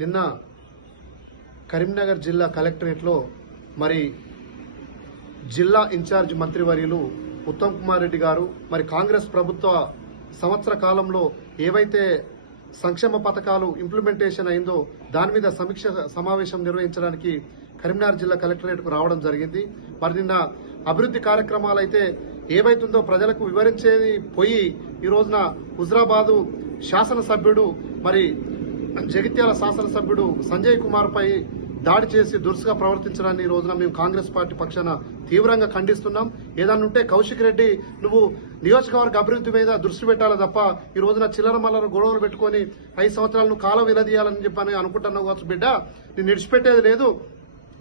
నిన్న కరీంనగర్ జిల్లా కలెక్టరేట్లో మరి జిల్లా ఇన్ఛార్జ్ మంత్రివర్యులు ఉత్తమ్ కుమార్ రెడ్డి గారు మరి కాంగ్రెస్ ప్రభుత్వ సంవత్సర కాలంలో ఏవైతే సంక్షేమ పథకాలు ఇంప్లిమెంటేషన్ అయిందో దాని మీద సమీక్ష సమావేశం నిర్వహించడానికి కరీంనగర్ జిల్లా కలెక్టరేట్కు రావడం జరిగింది. మరి నిన్న అభివృద్ధి కార్యక్రమాలు అయితే ఏవైతుందో ప్రజలకు వివరించేది పోయి ఈ రోజున హుజరాబాదు శాసనసభ్యుడు మరి జగిత్యాల శాసనసభ్యుడు సంజయ్ కుమార్ పై దాడి చేసి దురుసుగా ప్రవర్తించడాన్ని ఈ రోజున మేము కాంగ్రెస్ పార్టీ పక్షాన తీవ్రంగా ఖండిస్తున్నాం. ఏదన్నా ఉంటే కౌశిక్ రెడ్డి నువ్వు నియోజకవర్గ అభివృద్ధి మీద దృష్టి పెట్టాలి తప్ప ఈ రోజున చిల్లర మల్లర గొడవలు పెట్టుకొని ఐదు సంవత్సరాలను కాలం విలదీయాలని చెప్పని అనుకుంటున్నావు కావచ్చు బిడ్డ. నేను విడిచిపెట్టేది లేదు.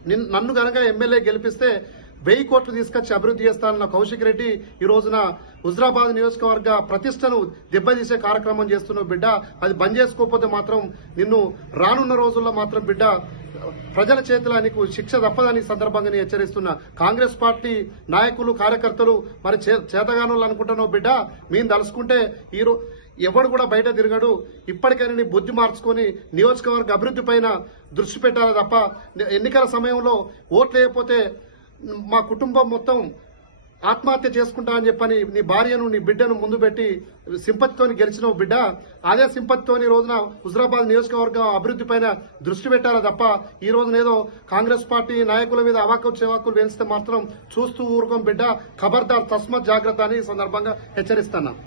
నిన్- నన్ను కనుక ఎమ్మెల్యే గెలిపిస్తే వెయ్యి కోట్లు తీసుకొచ్చి అభివృద్ధి చేస్తానన్న కౌశిక్ రెడ్డి ఈ రోజున హుజరాబాద్ నియోజకవర్గ ప్రతిష్టను దెబ్బతీసే కార్యక్రమం చేస్తున్నావు బిడ్డ. అది బంద్ చేసుకోకపోతే మాత్రం నిన్ను రానున్న రోజుల్లో మాత్రం బిడ్డ ప్రజల చేతిలో నీకు శిక్ష తప్పదని సందర్భంగా నేను హెచ్చరిస్తున్నా. కాంగ్రెస్ పార్టీ నాయకులు కార్యకర్తలు మరి చే- చేతగానులు అనుకుంటున్నావు బిడ్డ. మేము తలుసుకుంటే ఈరో ఎవడు కూడా బయట తిరగడు. ఇప్పటికైనా నీ బుద్ధి మార్చుకొని నియోజకవర్గ అభివృద్ధి పైన దృష్టి పెట్టాలి తప్ప ఎన్నికల సమయంలో ఓట్లు వేయకపోతే మా కుటుంబం మొత్తం ఆత్మహత్య చేసుకుంటా అని చెప్పని నీ భార్యను నీ బిడ్డను ముందు పెట్టి సింపతితోని గెలిచిన బిడ్డ. అదే సింపతితోని రోజున హుజరాబాద్ నియోజకవర్గం అభివృద్ధి పైన దృష్టి పెట్టాలి తప్ప ఈ రోజున ఏదో కాంగ్రెస్ పార్టీ నాయకుల మీద అవాకులు చెవాకులు వేస్తే మాత్రం చూస్తూ ఊరుకోం బిడ్డ. ఖబర్దార్ తస్మత్ జాగ్రత్త అని ఈ సందర్భంగా హెచ్చరిస్తున్నాను